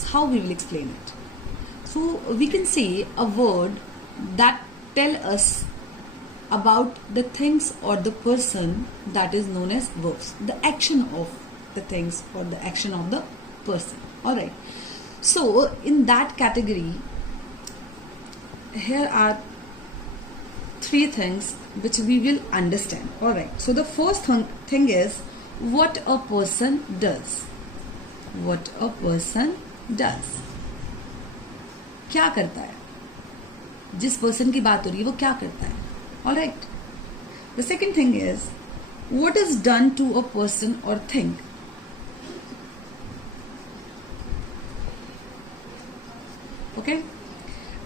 how we will explain it. So we can say a word that tell us about the things or the person, that is known as verbs. The action of the things or the action of the person. Alright. So in that category, here are three things which we will understand. Alright. So the first thing is what a person does. What a person does. क्या करता है? जिस person की बात हो रही है वो क्या करता है? Alright. The second thing is what is done to a person or thing. Okay.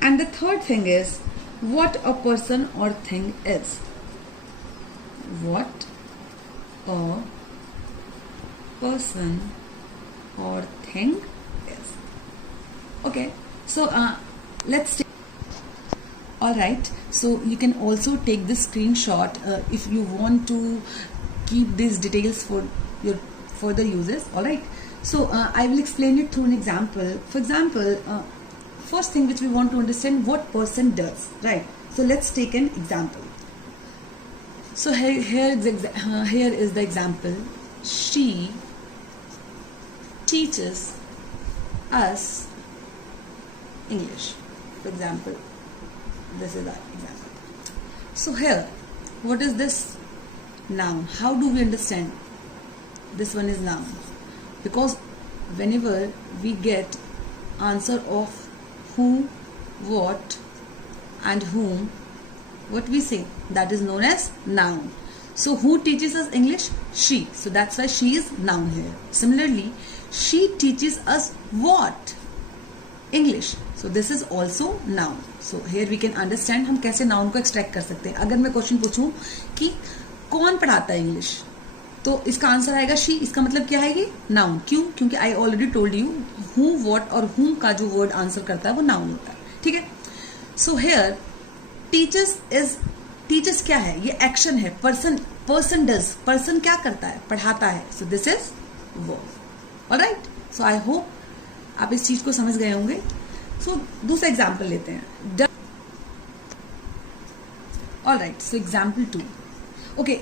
And the third thing is what a person or thing is. What a person or thing is. Okay. So let's take. Alright, so you can also take this screenshot if you want to keep these details for your further uses. Alright, so I will explain it through an example. For example, first thing which we want to understand, what person does, right? So let's take an example. So here is the example. She teaches us English. For example, this is our example. So here, what is this? Noun. How do we understand? This one is noun. Because whenever we get answer of who, what and whom, what we say, that is known as noun. So who teaches us English? She. So that's why she is noun here. Similarly, she teaches us what? English. So this is also noun. So here we can understand हम कैसे noun को extract कर सकते हैं. अगर मैं question पूछूं कि कौन पढ़ाता है इंग्लिश, तो इसका आंसर आएगा she. इसका मतलब क्या है ये? noun. क्यों? क्योंकि I already told you who, what और whom का जो word आंसर करता है वो noun होता है. ठीक है. So here teachers क्या है? ये action है. person does. person क्या करता है? पढ़ाता है. So this is verb. Alright. So I hope आप इस चीज को समझ गए होंगे. सो दूसरा एग्जाम्पल लेते हैं. Alright, so example 2. Okay,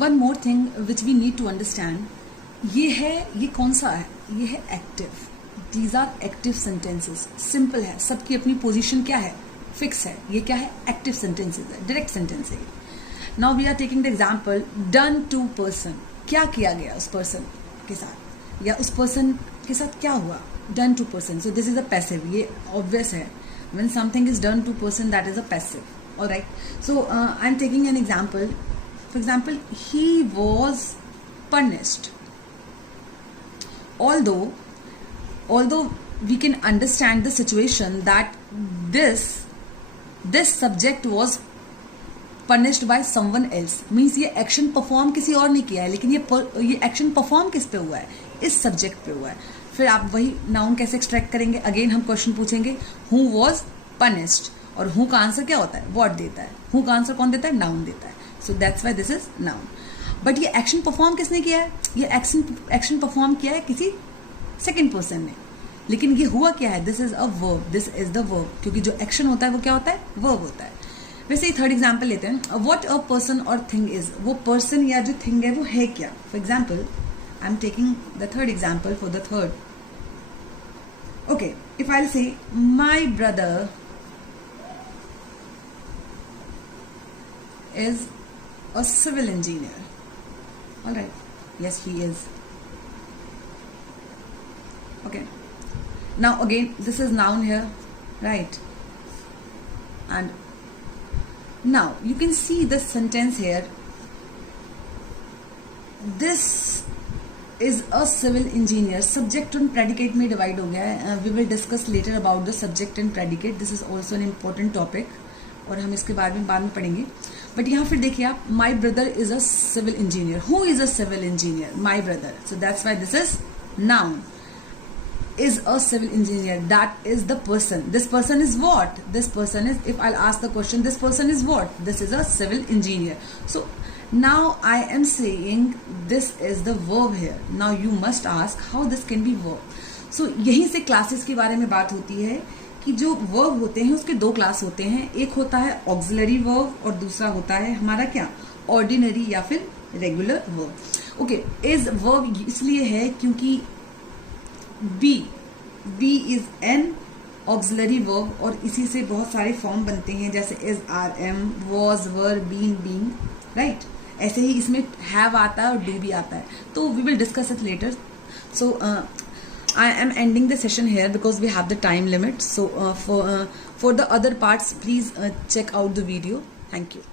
one more thing which we need to understand. ये कौन सा है? ये है active. These are active sentences. Simple है, सबकी अपनी पोजीशन क्या है? फिक्स है. ये क्या है? एक्टिव सेंटेंसेस है, डायरेक्ट सेंटेंस है. Now we are taking the example done to person. क्या किया गया उस पर्सन के साथ, या उस पर्सन के साथ क्या हुआ? Done to person. So this is a passive. ये obvious है. When something is done to person, that is a passive. Alright. So I'm taking an example. For example, he was punished. Although we can understand the situation that this subject was punished by someone else. Means ये action perform किसी और ने किया है, लेकिन ये action perform किस पे हुआ है? इस subject पे हुआ है. फिर आप वही नाउन कैसे एक्सट्रैक्ट करेंगे? अगेन हम क्वेश्चन पूछेंगे हु वॉज पनिश्ड, और हु का आंसर क्या होता है? व्हाट देता है. हु का आंसर कौन देता है? नाउन देता है. So that's why this is noun. But ये एक्शन परफॉर्म किसने किया है? ये एक्शन परफॉर्म किया है किसी सेकेंड पर्सन ने, लेकिन ये हुआ क्या है? This is a verb. This is the verb, क्योंकि जो एक्शन होता है वो क्या होता है? वर्ब होता है. वैसे ही थर्ड एग्जाम्पल लेते हैं. व्हाट अ पर्सन और थिंग इज. वो पर्सन या जो थिंग है वो है क्या? For example, I am taking the third example for the third. Okay, if I'll say my brother is a civil engineer. Alright, yes he is. Okay, now again this is noun here, right? And now you can see the sentence here. This is a civil engineer. Subject and predicate में divide हो गया है. We will discuss later about the subject and predicate. This is also an important topic और हम इसके बाद में पढ़ेंगे. बट यहाँ फिर देखिए आप, my brother is a civil engineer. Who is a civil engineer? My brother. So that's why this is noun. Is a civil engineer. That is the person. This person is what? This person is, if I'll ask the question, this person is what? This is a civil engineer. So now I am saying this is the verb here. Now you must ask how this can be verb. सो यहीं से classes के बारे में बात होती है कि जो वर्ब होते हैं उसके दो क्लास होते हैं, एक होता है ऑक्सिलरी वर्ब और दूसरा होता है हमारा क्या, ऑर्डिनरी या फिर regular verb. Okay, is verb इसलिए है क्योंकि be is an auxiliary verb और इसी से बहुत सारे फॉर्म बनते हैं, जैसे is, are, am, was, were, been, being, right. ऐसे ही इसमें हैव आता है और डू भी आता है, तो we will discuss it later. So I am ending the session here because we have the time limit. So for the other parts, please check out the video. Thank you.